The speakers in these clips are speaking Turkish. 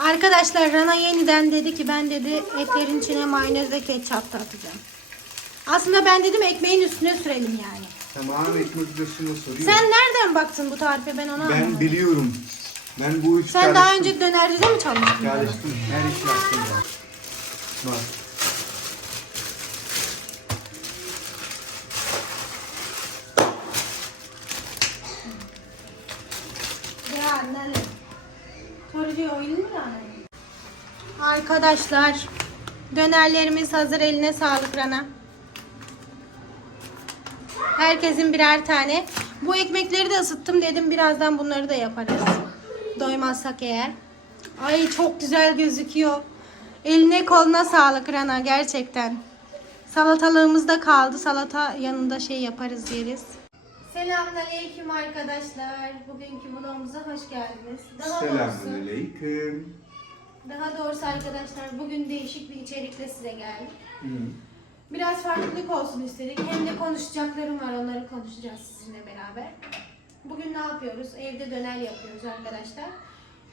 Arkadaşlar Rana yeniden dedi ki ben dedi etlerin içine mayonez ve ketçap da atacağım. Aslında ben dedim ekmeğin üstüne sürelim yani. Tamam ekmek dışını soruyor. Sen nereden baktın bu tarife ben onu Ben anlamadım. biliyorum. Ben bu üç Sen daha çalıştım. önce dönercide mi çalıştın? Çalıştım. Her iş yaptım ben. Bak. Arkadaşlar dönerlerimiz hazır eline sağlık Rana. Herkesin birer tane. Bu ekmekleri de ısıttım dedim birazdan bunları da yaparız. Doymazsak eğer. Ay çok güzel gözüküyor. Eline koluna sağlık Rana gerçekten. Salatalığımız da kaldı. Salata yanında şey yaparız yeriz. Selamünaleyküm arkadaşlar. Bugünkü vlogumuza hoş geldiniz. Selamünaleyküm. Daha doğrusu arkadaşlar bugün değişik bir içerikle size geldik. Hı. Biraz farklılık olsun istedik. Hem de konuşacaklarım var onları konuşacağız sizinle beraber. Bugün ne yapıyoruz? Evde döner yapıyoruz arkadaşlar.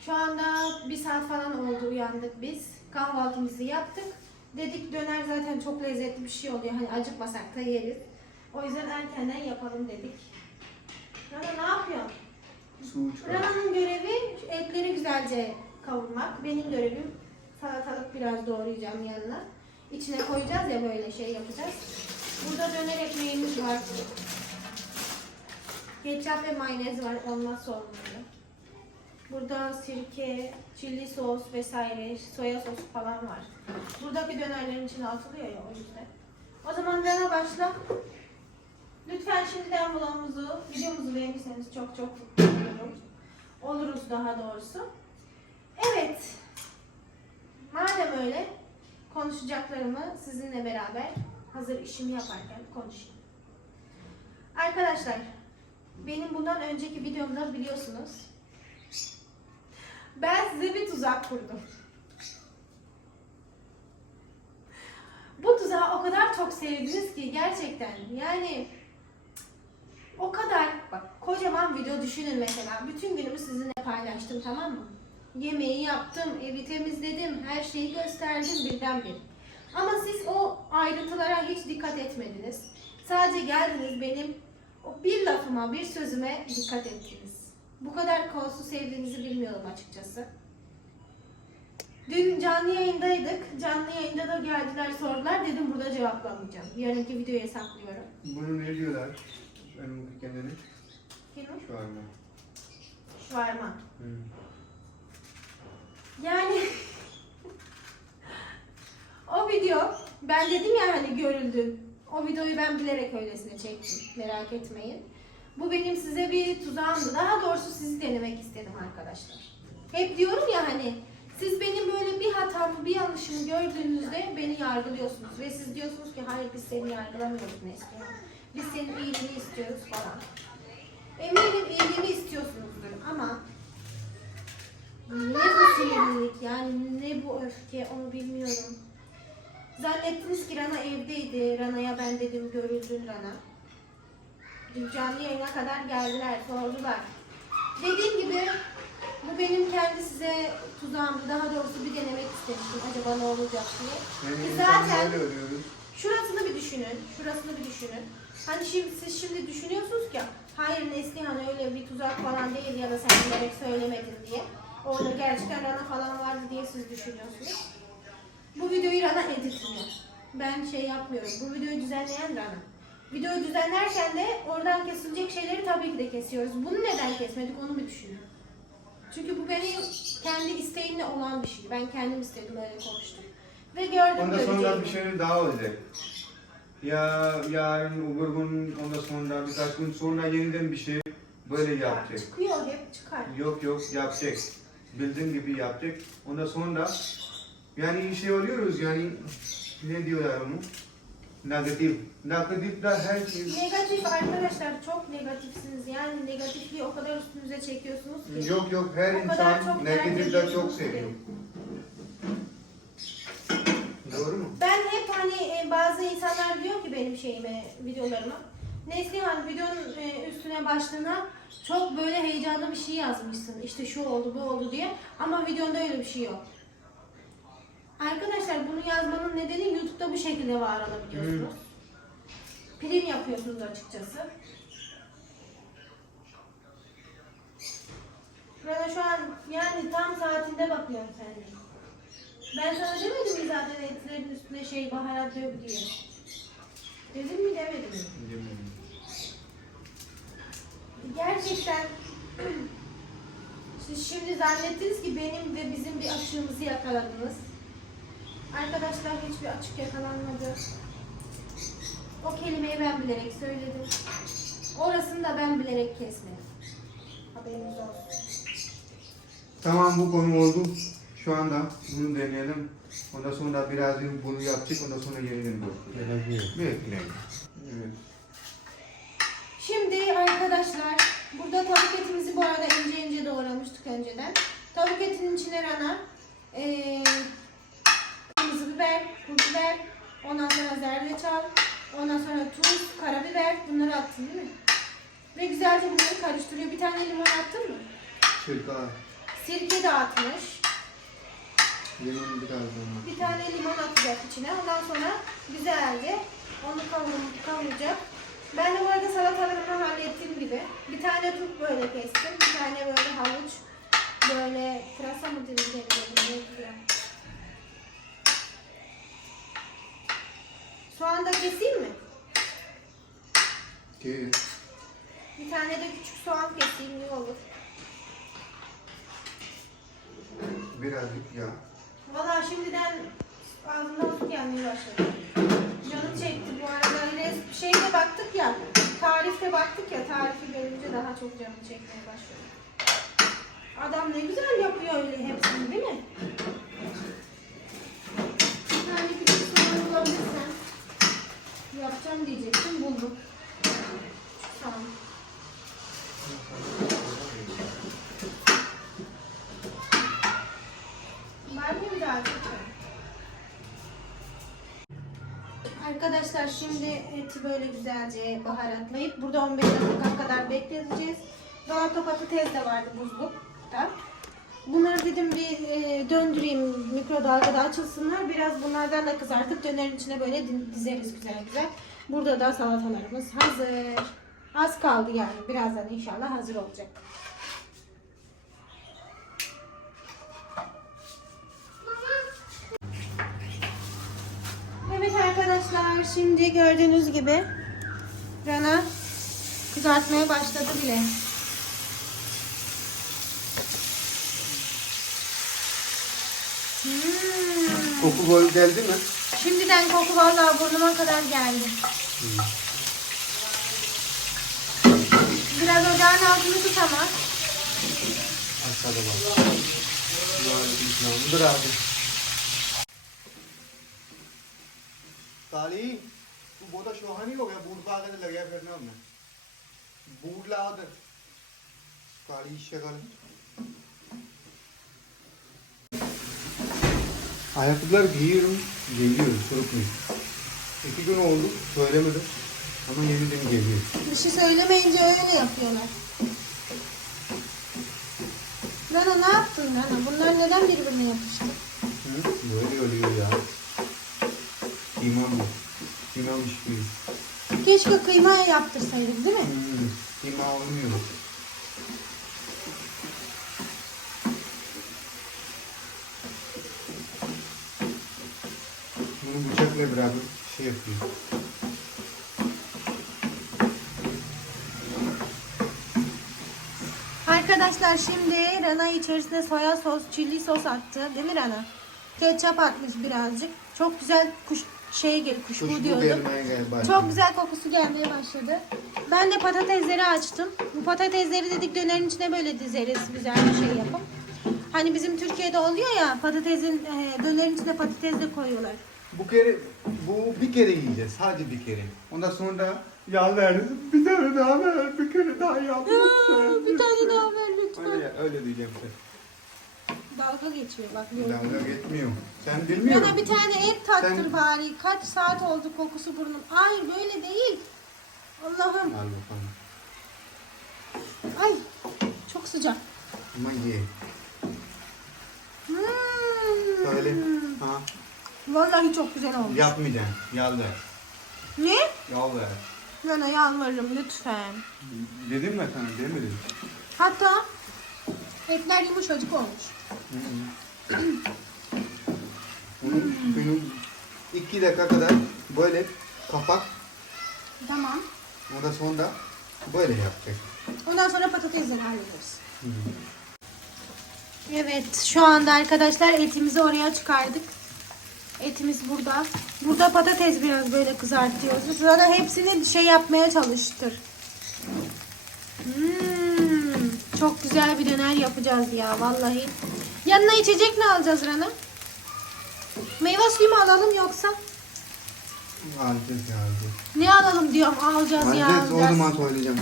Şu anda bir saat falan oldu uyandık biz. Kahvaltımızı yaptık. Dedik döner zaten çok lezzetli bir şey oluyor. Hani acıkmasak da yeriz. O yüzden erkenden yapalım dedik. Rana ne yapıyorsun? Rana'nın görevi etleri güzelce kavurmak. Benim görevim salatalık biraz doğrayacağım yanına. İçine koyacağız ya böyle şey yapacağız. Burada döner ekmeğimiz var. Ketçap ve mayonez var. Olmazsa olmuyor. Burada sirke, çilli sos vesaire, soya sosu falan var. Buradaki dönerlerin içine atılıyor ya o yüzden. O zaman Rana başla. Lütfen şimdiden vlogumuzu, videomuzu beğenirseniz çok çok mutlu olurum. Oluruz daha doğrusu. Evet. Madem öyle konuşacaklarımı sizinle beraber hazır işimi yaparken konuşayım. Arkadaşlar benim bundan önceki videomda biliyorsunuz ben size bir tuzak kurdum. Bu tuzağı o kadar çok sevdiniz ki gerçekten yani o kadar bak kocaman video düşünün mesela. Bütün günümü sizinle paylaştım tamam mı? Yemeği yaptım, evi temizledim, her şeyi gösterdim birden bir. Ama siz o ayrıntılara hiç dikkat etmediniz. Sadece geldiniz benim o bir lafıma, bir sözüme dikkat ettiniz. Bu kadar konusu sevdiğinizi bilmiyorum açıkçası. Dün canlı yayındaydık. Canlı yayında da geldiler sordular. Dedim burada cevaplamayacağım. Yarınki videoya saklıyorum. Bunu ne diyorlar? Benim kendine. Kim o? Şu anda. Yani o video ben dedim ya hani görüldü. O videoyu ben bilerek öylesine çektim. Merak etmeyin. Bu benim size bir tuzağımdı. Daha doğrusu sizi denemek istedim arkadaşlar. Hep diyorum ya hani siz benim böyle bir hatamı, bir yanlışımı gördüğünüzde beni yargılıyorsunuz. Ve siz diyorsunuz ki hayır biz seni yargılamıyoruz Neslihan. Biz senin iyiliğini istiyoruz falan. Eminim iyiliğini istiyorsunuzdur ama yani ne bu öfke onu bilmiyorum. Zannettiniz ki Rana evdeydi. Rana'ya ben dedim görüldün Rana. Dün canlı yayına kadar geldiler, sordular. Dediğim gibi bu benim kendi size tuzağımdı. Daha doğrusu bir denemek istemiştim. Acaba ne olacak diye. Yani Biz zaten şurasını bir düşünün. Şurasını bir düşünün. Hani şimdi siz şimdi düşünüyorsunuz ki hayır Neslihan öyle bir tuzak falan değil ya da sen bilerek söylemedin diye. Orada gerçekten Rana falan vardı diye siz düşünüyorsunuz. Bu videoyu Rana editliyor. Ben şey yapmıyorum. Bu videoyu düzenleyen Rana. Videoyu düzenlerken de oradan kesilecek şeyleri tabii ki de kesiyoruz. Bunu neden kesmedik onu bir düşünün. Çünkü bu benim kendi isteğimle olan bir şey. Ben kendim istedim öyle konuştum. Ve gördüm Ondan sonra bir şey daha olacak. Ya yarın öbür gün ondan sonra birkaç gün sonra yeniden bir şey böyle yapacak. Çıkıyor hep çıkar. Yok yok yapacak. Bildiğin gibi yapacak. Ondan sonra yani işe oluyoruz yani ne diyorlar onu? Negatif. Negatif de her şey. Negatif arkadaşlar çok negatifsiniz. Yani negatifliği o kadar üstünüze çekiyorsunuz ki. Yok yok her O insan çok negatif de merak çok seviyor. Doğru mu? Ben hep hani e, bazı insanlar diyor ki benim şeyime, videolarıma. Neslihan videonun e, üstüne başlığına çok böyle heyecanlı bir şey yazmışsın. İşte şu oldu bu oldu diye. Ama videonda öyle bir şey yok. Arkadaşlar bunu yazmanın nedeni YouTube'da bu şekilde var olabiliyorsunuz. Prim yapıyorsunuz açıkçası. Ben şu an yani tam saatinde bakıyorum senin. Ben sana demedim mi zaten etlerin üstüne şey baharat dök diye. Dedim mi demedim mi? Gerçekten siz şimdi zannettiniz ki benim ve bizim bir açığımızı yakaladınız. Arkadaşlar hiçbir açık yakalanmadı. O kelimeyi ben bilerek söyledim. Orasını da ben bilerek kesmedim. Haberiniz olsun. Tamam bu konu oldu. Şu anda bunu deneyelim. Ondan sonra birazcık bunu yapacak. Ondan sonra yeniden görüşürüz. Bekleyin. Evet. Arkadaşlar burada tavuk etimizi bu arada ince ince doğramıştık önceden. Tavuk etinin içine rana, kırmızı biber, pul biber, ondan sonra zerdeçal, ondan sonra tuz, karabiber bunları attın değil mi? Ve güzelce bunları karıştırıyor. Bir tane limon attın mı? Sirka. Sirke de atmış. Limon biraz daha. Bir tane limon atacak içine. Ondan sonra güzelce onu kavur, kavuracak. Ben de bu arada salatalarımı hallettiğim gibi bir tane tut böyle kestim. Bir tane böyle havuç böyle pırasa mı diyeceğim ne diyor. Soğan da keseyim mi? Ki Bir tane de küçük soğan keseyim iyi olur. birazcık yağ. Valla şimdiden ağzımdan su gelmeye başladı. Canım çekti bu arada. Yine şeyde baktık ya, tarifte baktık ya, tarifi görünce daha çok canım çekmeye başladı. Adam ne güzel yapıyor öyle hepsini değil mi? Bir tane küçük soğan bulabilirsen yapacağım diyecektim, eti böyle güzelce baharatlayıp burada 15 dakika kadar bekleteceğiz. Dolapta patates de vardı buzlukta. Bunları dedim bir e, döndüreyim mikrodalgada açılsınlar. Biraz bunlardan da kızartıp dönerin içine böyle dizeriz güzel güzel. Burada da salatalarımız hazır. Az kaldı yani birazdan inşallah hazır olacak. Evet arkadaşlar şimdi gördüğünüz gibi Rana kızartmaya başladı bile. Hmm. Koku gol geldi mi? Şimdiden koku vallahi burnuma kadar geldi. Biraz ocağın altını tut ama. Aşağıda bak. Dur abi. काली तू बहुत शोहा नहीं हो गया बूट पा के लग गया फिरने हमने बूट ला उधर काली शक्ल Ayakkabılar giyiyorum, geliyor sürükmüyor. İki gün oldu, söylemedim. Ama yeniden geliyor. Bir şey söylemeyince öyle yapıyorlar. Rana ne yaptın Rana? Bunlar neden birbirine yapıştı? Hı? Böyle oluyor ya. İmam bu. İmam işliyor. Keşke kıyma yaptırsaydık değil mi? Hmm. İmam olmuyor. Bunu bıçakla beraber şey yapıyor. Arkadaşlar şimdi Rana içerisine soya sos, çilli sos attı. Değil mi Rana? Ketçap atmış birazcık. Çok güzel kuş şey gel kuşbu Kuşbu diyordum. Çok güzel kokusu gelmeye başladı. Ben de patatesleri açtım. Bu patatesleri dedik dönerin içine böyle dizeriz güzel bir şey yapıp. Hani bizim Türkiye'de oluyor ya patatesin e, dönerin içine patates de koyuyorlar. Bu kere, bu bir kere yiyeceğiz. Sadece bir kere. Ondan sonra yalvarırız. Bir tane daha ver, bir kere daha lütfen, bir tane daha ver lütfen. Öyle, öyle diyeceğim size. Dalga geçiyor bak. Dalga geçmiyor. Sen bilmiyor Bana bir tane et tattır Sen- bari. Kaç saat oldu kokusu burnum. Hayır böyle değil. Allah'ım. Al bakalım. Ay çok sıcak. Ama ye. Hmm. Söyle. Ha. Vallahi çok güzel olmuş. Yapmayacaksın. Yalvar. Ne? Yalvar. Yana yalvarırım lütfen. Dedim mi sana demedim. Hatta etler yumuşacık olmuş. Bunu iki dakika kadar böyle kapak. Tamam. Ondan sonra böyle yapacak. Ondan sonra patatesleri hallederiz. Evet şu anda arkadaşlar etimizi oraya çıkardık. Etimiz burada. Burada patates biraz böyle kızartıyoruz. Sonra hepsini şey yapmaya çalıştır. Hmm, çok güzel bir döner yapacağız ya vallahi. Yanına içecek ne alacağız Rana? Meyve suyu mu alalım yoksa? Alacağız ya alacağız. Ne alalım diyorum alacağız ya Alacağız o alacağız. zaman söyleyeceğim.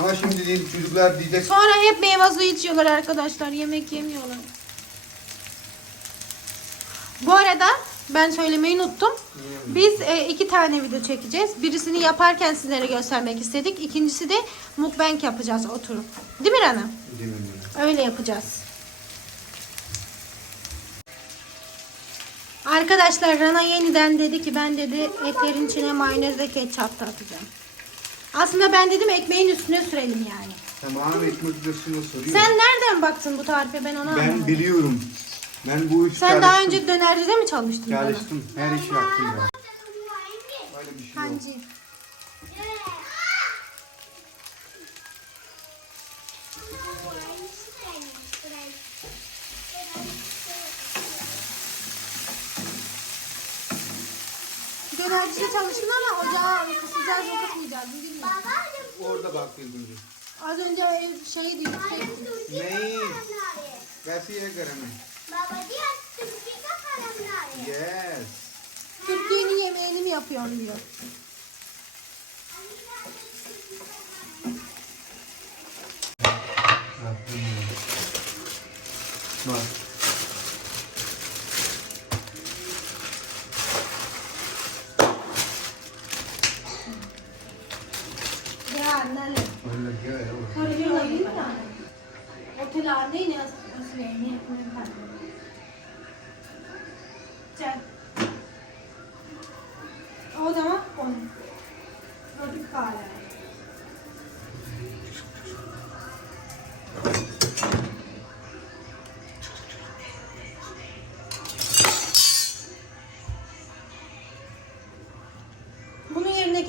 Ama şimdi değil çocuklar diyecek. Sonra hep meyve suyu içiyorlar arkadaşlar. Yemek yemiyorlar. Bu arada ben söylemeyi unuttum. Biz e, iki tane video çekeceğiz. Birisini yaparken sizlere göstermek istedik. İkincisi de mukbang yapacağız oturup. Değil mi Rana? Değil mi? Öyle yapacağız. Arkadaşlar Rana yeniden dedi ki ben dedi etlerin içine mayonez ve ketçap da atacağım. Aslında ben dedim ekmeğin üstüne sürelim yani. Tamam ekmek üstüne soruyor. Sen nereden baktın bu tarife ben onu Ben anlamadım. biliyorum. Ben bu işi Sen daha önce dönercide mi çalıştın? bana? Çalıştım. Her işi yaptım ben. Böyle bir şey yok. Hancı. Dönercide çalıştın ama ocağı kısacağız mı kısmayacağız mı bilmiyorum. Orada bak bir önce. Az önce ev şey diyor. नहीं कैसी है घर में yes Türkiye'nin yemeğini mi yapıyorsun diyor. bak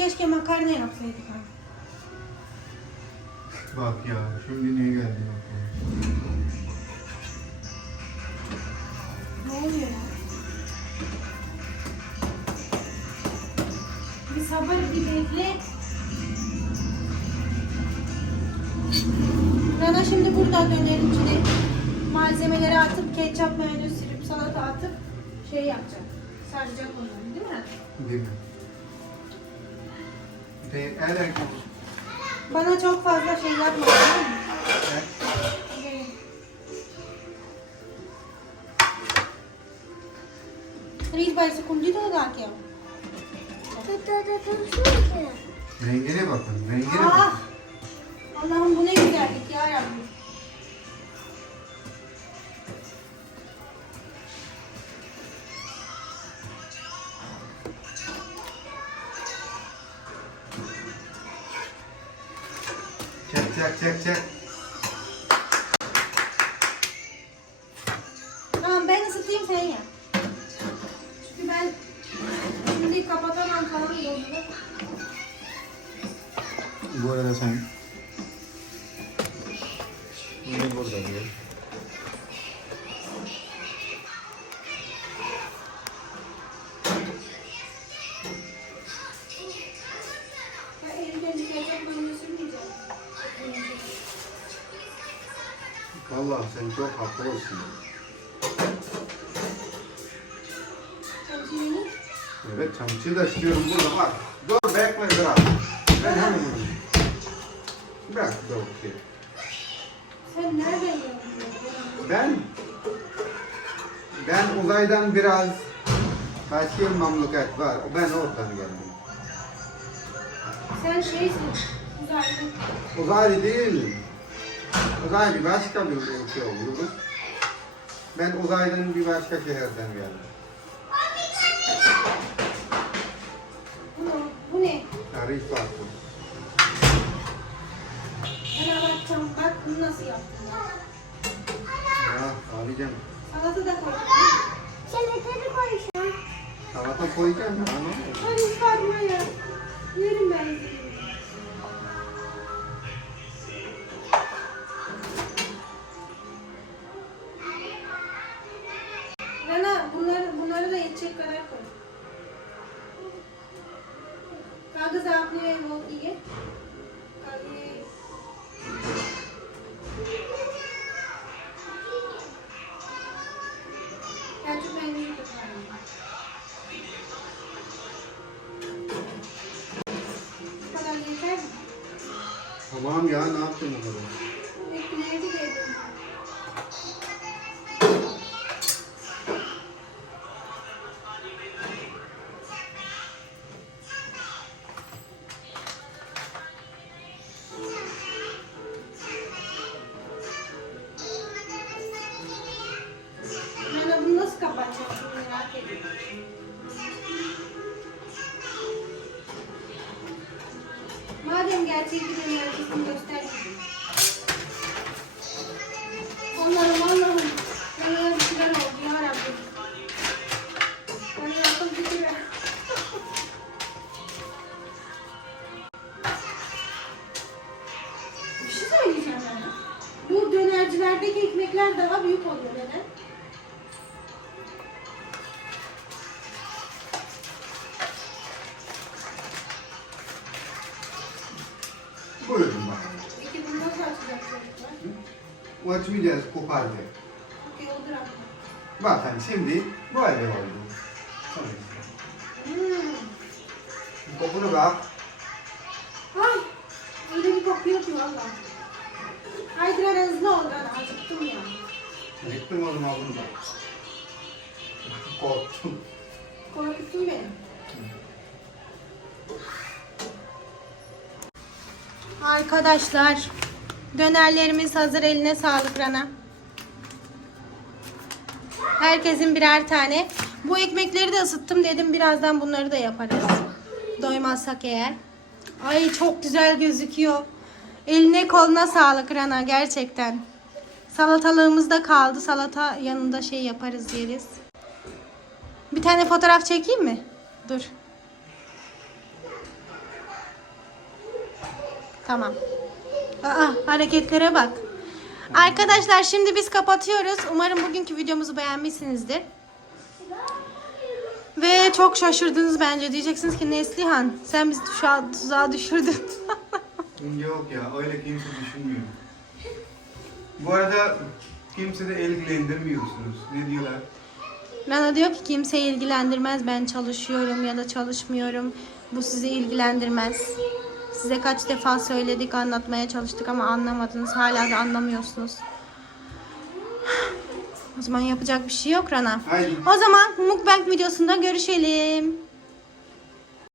keşke makarna yapsaydık. bak ya şimdi ne geldi bak. Ne oluyor ya? Bir sabır bir bekle. Rana şimdi burada dönerin içine malzemeleri atıp ketçap, mayonez sürüp salata atıp şey yapacak. Saracak onları değil mi? değil mi de el Bana çok fazla şey yapma tamam mı? Evet. Reis bayısı kumcu da da ki. rengine bakın rengine Ah! bakın Allah'ım bu ne güzellik ya Rabbim. Çok haklısın. Çantayı Evet çamçıyı da istiyorum burada bak. Dur bekle biraz. Ben hemen. Bırak dur. Sen nereden geldin? Ben ben uzaydan biraz başka bir memleket var. Ben oradan geldim. Sen şeysin. Uzaylı. Uzaylı değil. Uzaylı bir başka bir ülke oluyor. Ben uzaydan bir başka şehirden geldim. Bu ne? Bu ne? Tarih farklı. Hemen bakacağım. Bak bunu nasıl yaptın ya. Alacağım. Salata da koydum. Şerbetleri koyacağım. Salata koyacağım ya. Ama Hadi sarma ya. Yerim ben. Tamam я ці відео Buyurun bana. Peki bunu nasıl açacağız çocuklar? O açmayacağız, koparacağız. Okey olur abla. Bakın şimdi böyle oldu. Sonuçta. Hmm. Kokunu bak. Ay, öyle bir kokuyor ki valla. Haydi lan hızlı ol lan, acıktım ya. Yıktım oğlum bunu da. Korktum. Korkuttun beni. Arkadaşlar, dönerlerimiz hazır. Eline sağlık Rana. Herkesin birer tane. Bu ekmekleri de ısıttım dedim. Birazdan bunları da yaparız. Doymazsak eğer. Ay çok güzel gözüküyor. Eline koluna sağlık Rana gerçekten. Salatalığımız da kaldı. Salata yanında şey yaparız yeriz. Bir tane fotoğraf çekeyim mi? Dur. Tamam. Aa, hareketlere bak. Arkadaşlar şimdi biz kapatıyoruz. Umarım bugünkü videomuzu beğenmişsinizdir. Ve çok şaşırdınız bence. Diyeceksiniz ki Neslihan sen bizi tuzağa, tuzağa düşürdün. Yok ya öyle kimse düşünmüyor. Bu arada kimse de ilgilendirmiyorsunuz. Ne diyorlar? Rana diyor ki kimseyi ilgilendirmez. Ben çalışıyorum ya da çalışmıyorum. Bu sizi ilgilendirmez. Size kaç defa söyledik, anlatmaya çalıştık ama anlamadınız. Hala da anlamıyorsunuz. O zaman yapacak bir şey yok Rana. Haydi. O zaman mukbang videosunda görüşelim.